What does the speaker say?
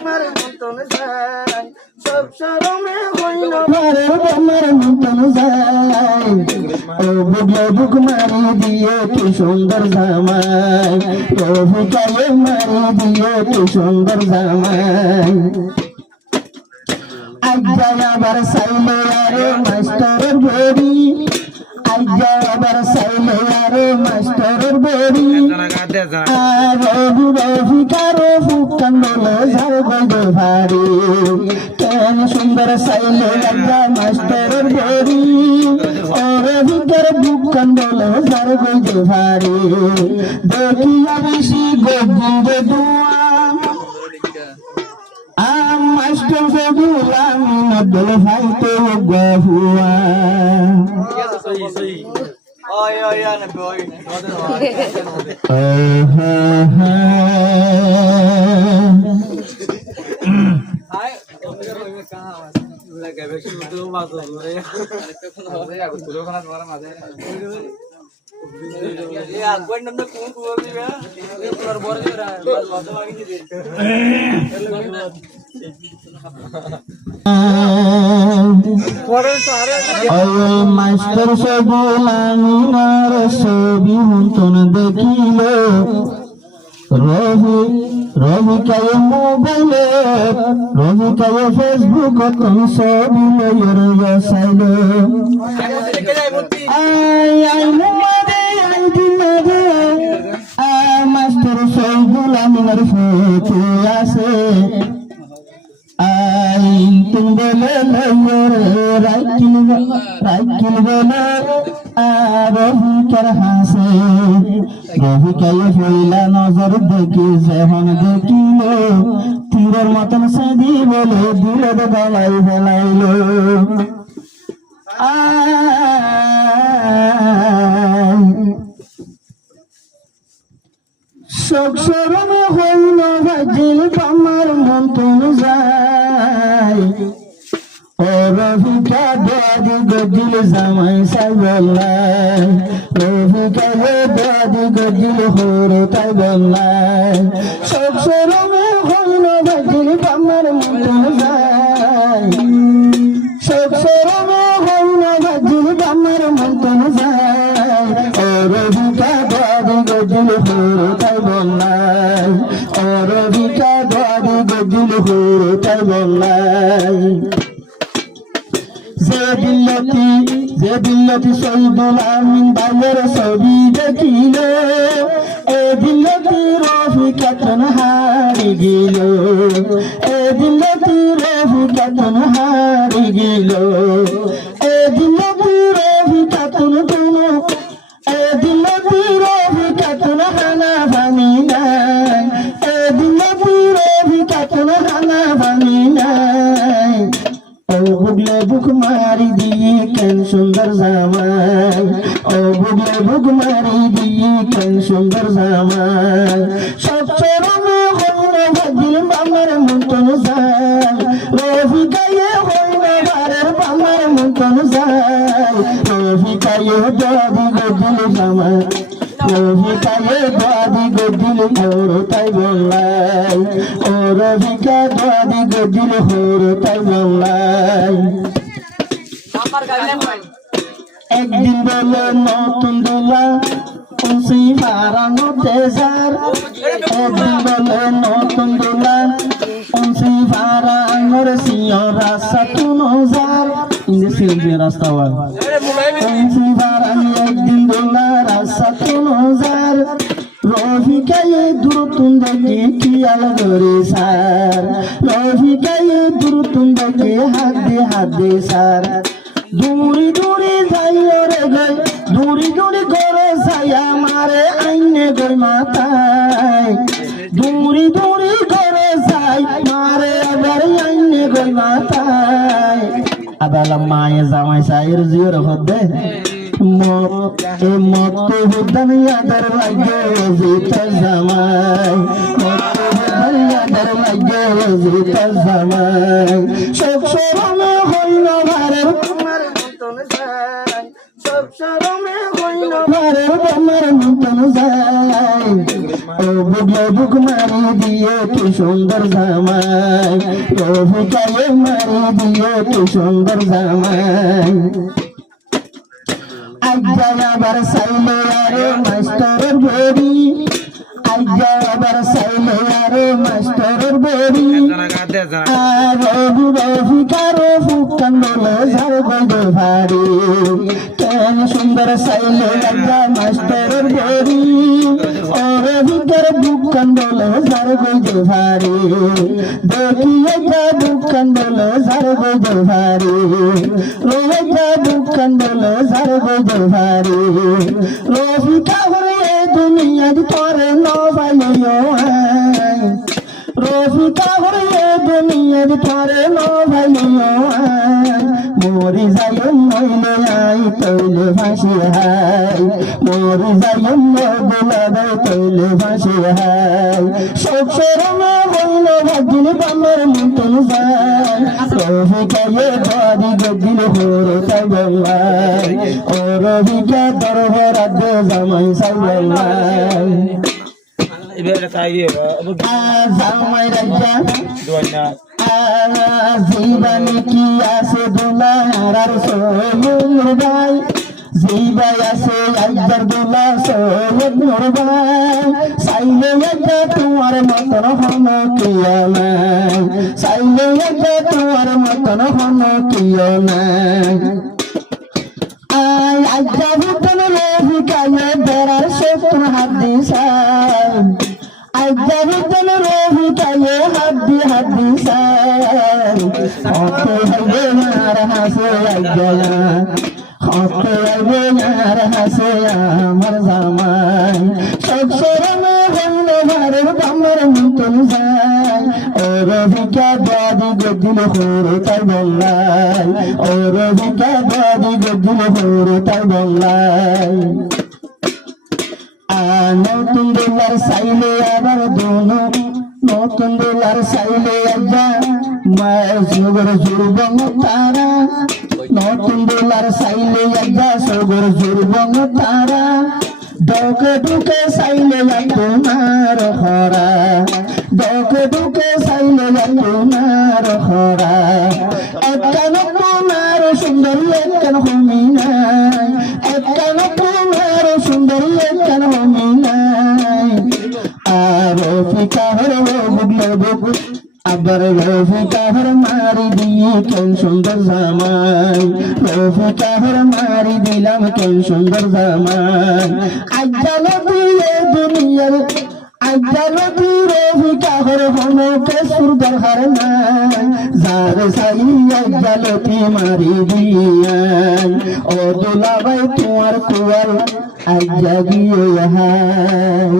আমার মতন যায় সব শরমে হইল আমার মতন যায় ও বুগলে বুক মারি দিয়ে কি সুন্দর জামাই রবিকালে মারি দিয়ে কি সুন্দর জামাই আজ্জা আবার সাইলে আরে মাস্টারের বড়ি আজ্জা আবার সাইলে আরে মাস্টারের বড়ি আর রবিকারে ফুকান বলে যাও বলবে ভারী কেন সুন্দর সাইলে আজ্জা মাস্টারের বড়ি ও রবিকারে ফুকান বলে যাও বলবে ভারী দেখিয়া বেশি গোবিন্দে দুয়া মাস্টার বগুলাম মদল ভাইতে গহুয়া ওই ওই আনে বই আয় कहां लगे बेशी तो बात हो रही है तो खाना तुम्हारा माथे ये अगवन नंबर कौन बोल रही है ये पर बोल रहा है बस बात मांगी थी মাস্টার সবুলামি নার ছবি হুন্তন দেখিলে রবিকায়ে মোবাইলে রবিকায়ে ফেসবুক তুমি ছবি লইয়া চাইলে আই মুমাদে আই দিমাদে মাস্টার সবুলামি নার ফটো আছে তুঙ্গলে রাইকিল বলে রবিকার হাসে রবিকায় হইলা নজর দেখি যেমন দেখিল তীরের মতন সাদি বলে দিল গলাই ফেলাইল শোক শরমে হইল ভাজিল আমার মন্তন যায় ও রবিকা দাদি গদিল জামাই সাইবল্লাই রবিকা দাদি গদিল হর তাই বললাই শোক শরমে হইল ভাজিল আমার মন্তন যায় শোক শরমে হইল ভাজিল আমার মন্তন যায় ও রবিকা দাদি গদিল হর তাই বললাই ও রবিকা দাদি গদিল হর তাই বললাই যে দিল্লতি শহীদুল আমিন বাজার ছবি দেখিল এ দিল্লতি রফিকাতন হারি গেল এ দিল্লতি রফিকাতন হারি গেল এ দিল্লতি রফিকাতন কোনো এ দিল্লতি রফিকাতন হানা ভানি নাই এ দিল্লতি রফিকাতন হানা ভানি নাই ও বুগলে বুক মারি দিয়ে কেন সুন্দর জামাই ও বুগলে বুক মারি দিয়ে কেন সুন্দর জামাই সব চরমে হইল ভাগিল আমার মন্তন যায় রবিকায়ে হইল বারের আমার মন্তন যায় রবিকায়ে দাদি গদিল জামাই রবিকায়ে দাদি গদিল হর তাই বললাই ও রবিকা দাদি গদিল হর তাই বললাই একদিন বলে নতুন দোলা উনসি হারানো দেজার একদিন বলে নতুন দোলা উনসি হারানোর সিয়র রাস্তা তুনজার ইন্দে রাস্তা ওয়াল উনসি হারানি একদিন দোলা রাস্তা তুনজার রবিকায়ে দূরতুন দেখে খেয়াল করে সার রবিকায়ে দূরতুন দেখে হাত দে সার দূরি দূরি যাই রে গাই দূরি দূরি করে যাই আমারে আইনে গই মাথায় দূরি দূরি করে যাই মারে আবার আইনে গই মাথায় আদালা মায়ে জামাই সাইর জিওর হদে মত হুদান ইয়াদার লাগে জিতা জামাই মত হুদান ইয়াদার লাগে জিতা জামাই সব শরমে হইল ভারে আমার মতন যায় সব শরমে হইল মারের বামার মতন যায় ও বুগলে বুক মারি দিয়ে কি সুন্দর জামাই রফিকায় মারি দিয়ে কি সুন্দর জামাই আজ্জা আবার সাইলে আরে মাস্টারের বড়ি আজ্জা আবার সাইলে আরে মাস্টারের বড়ি আর রফিকারে ফুকান বলে ঝাড় বইদে ভারী কেন সুন্দর সাইলে আজ্জা মাস্টারের বড়ি ও রফিকার বুকান বলে ঝাড় বইদে ভারী দেখি আজ্জা বুকান বলে ঝাড় বইদে ভারী রোজা বুকান বলে ঝাড় বইদে ভারী রফিকা হয়ে দুনিয়া তোরে নবাইও রফিকা হয়ে দুনিয়া তোরে নবাইও মোরি যাইম নইলে আই তৈলে ভাসি হাই মোরি যাইম নইলে তৈলে ভাসি হাই সব শরমে হইল ভাগিন বামের মতন যায় রফিকায়ে বাড়ি গদিন হরে তাই বললাই ও রফিকা দরবার দে জামাই সাই বললাই এবারে তাই জামাই রাজা দোয়া জীবনে কি আছে দুলার সৈয়দ ভাই জীবাই আছে আইজার দুলা সৈয়দ নূর ভাই সাইলে আজা তোমার মতন হন কিয়া নাই সাইলে আজা তোমার মতন হন কিয়া নাই আই আজা ভুতন রফিকায়ে বেড়ার সত্তর হাদিসাই আজা ভুতন রফিকায়ে হাদিসাই হতে হইবে আর হাসে আজা হতে হইবে আর হাসে আমার জামাই সব শরমে হইল ভারের বামের মতন যায় ও রফিকা দাদি গদিল হরে তাই বললাই ও রফিকা দাদি গদিল হরে তাই বললাই নতুন দোলার সাইলে আবার দোনো নতুন দোলার সাইলে আজা মায়ের সগর জুরবং তারা নতুন দোলার সাইলে আজা সগর জুরবং তারা ডকে ডুকে সাইলে তোমার খরা ডকে ডুকে সাইলে তোমার খরা একখান তোমার সুন্দরী একখান হমি নাই একখান তোমার সুন্দরী একখান হমি নাই আর রফিকা হরে বুগলে বুক আবার রফিকা হর মারি দিয়ে কেন সুন্দর জামাই রফিকা হর মারি দিলাম কেন সুন্দর জামাই আজ্জাল দিয়ে দুনিয়ার আজ্জাল দিয়ে রফিকা হর হনো কে সুন্দর হার নাই যার সাই আজ্জাল মারি দিয়ে ও দুলাভাই তোমার কুয়াল আজ্জা গিয়ে হাই